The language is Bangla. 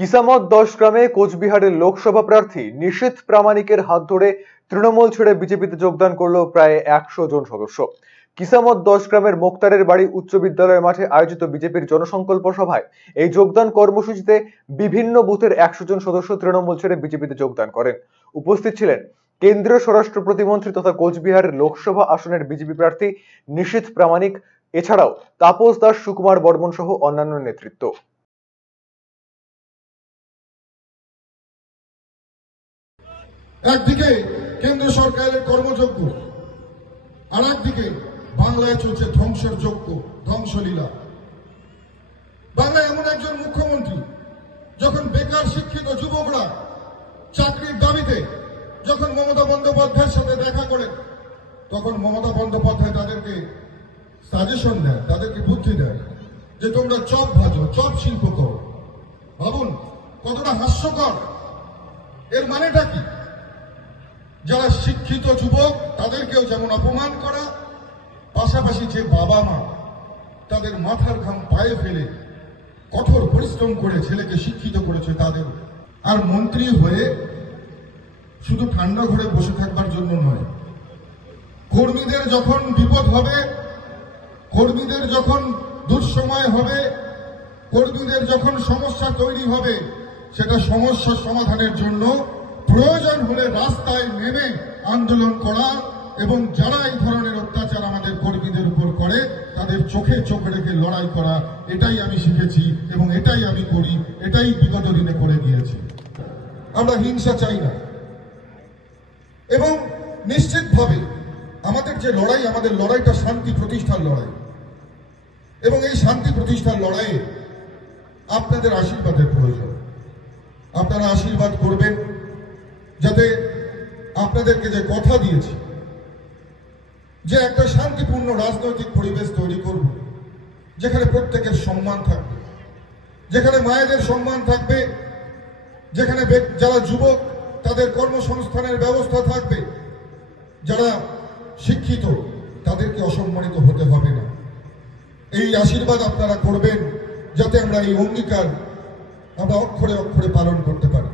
কিসামত 10 গ্রামে কোচবিহারের লোকসভা প্রার্থী নিশীথ প্রামাণিকের হাত ধরে তৃণমূল ছেড়ে বিজেপিতে যোগদান করলো প্রায় 100 জন সদস্য। কিসামত 10 গ্রামের মোক্তারের বাড়ি উচ্চ বিদ্যালয়ের মাঠে আয়োজিত বিজেপির জনসংকল্প সভায় এই যোগদান কর্মসূচিতে বিভিন্ন বুথের 100 জন সদস্য তৃণমূল ছেড়ে বিজেপিতে যোগদান করেন। উপস্থিত ছিলেন কেন্দ্রীয় স্বরাষ্ট্র প্রতিমন্ত্রী তথা কোচবিহারের লোকসভা আসনের বিজেপি প্রার্থী নিশীথ প্রামাণিক, এছাড়াও তাপস দাস, সুকুমার বর্মন সহ অন্যান্য নেতৃত্ব। একদিকে কেন্দ্র সরকারের কর্মযজ্ঞ, আর একদিকে বাংলায় চলছে ধ্বংসের যজ্ঞ, ধ্বংসলীলা। বাংলায় এমন একজন মুখ্যমন্ত্রী, যখন বেকার শিক্ষিত যুবকরা চাকরির দাবিতে যখন মমতা বন্দ্যোপাধ্যায়ের সাথে দেখা করেন, তখন মমতা বন্দ্যোপাধ্যায় তাদেরকে সাজেশন দেয়, তাদেরকে বুদ্ধি দেয় যে তোমরা চপ ভাজো, চপ শিল্প করো। ভাবুন কতটা হাস্যকর। এর মানেটা কি? যারা শিক্ষিত যুবক তাদেরকেও যেমন অপমান করা, পাশাপাশি যে বাবা মা তাদের মাথার ঘাম পায়ে ফেলে কঠোর পরিশ্রম করে ছেলেকে শিক্ষিত করেছে তাদের, আর মন্ত্রী হয়ে শুধু ঠান্ডা ঘরে বসে থাকবার জন্য নয়, কর্মীদের যখন বিপদ হবে, কর্মীদের যখন দুঃসময় হবে, কর্মীদের যখন সমস্যা তৈরি হবে, সেটা সমস্যা সমাধানের জন্য প্রয়োজন হলে রাস্তায় নেমে আন্দোলন করা, এবং যারা এই ধরনের অত্যাচার আমাদের কর্মীদের উপর করে তাদের চোখে চোখ রেখে লড়াই করা, এটাই আমি শিখেছি এবং এটাই আমি করি, এটাই বিগত দিনে করে গিয়েছি। আমরা হিংসা চাই না, এবং নিশ্চিতভাবে আমাদের যে লড়াই, আমাদের লড়াইটা শান্তি প্রতিষ্ঠার লড়াই, এবং এই শান্তি প্রতিষ্ঠার লড়াইয়ে আপনাদের আশীর্বাদের প্রয়োজন। আপনারা আশীর্বাদ করবেন যাতে আপনাদেরকে যে কথা দিয়েছি যে একটা শান্তিপূর্ণ রাজনৈতিক পরিবেশ তৈরি করব, যেখানে প্রত্যেকের সম্মান থাকবে, যেখানে মায়েদের সম্মান থাকবে, যেখানে যারা যুবক তাদের কর্মসংস্থানের ব্যবস্থা থাকবে, যারা শিক্ষিত তাদেরকে অসম্মানিত হতে হবে না। এই আশীর্বাদ আপনারা করবেন যাতে আমরা এই অঙ্গীকার আমরা অক্ষরে অক্ষরে পালন করতে পারি।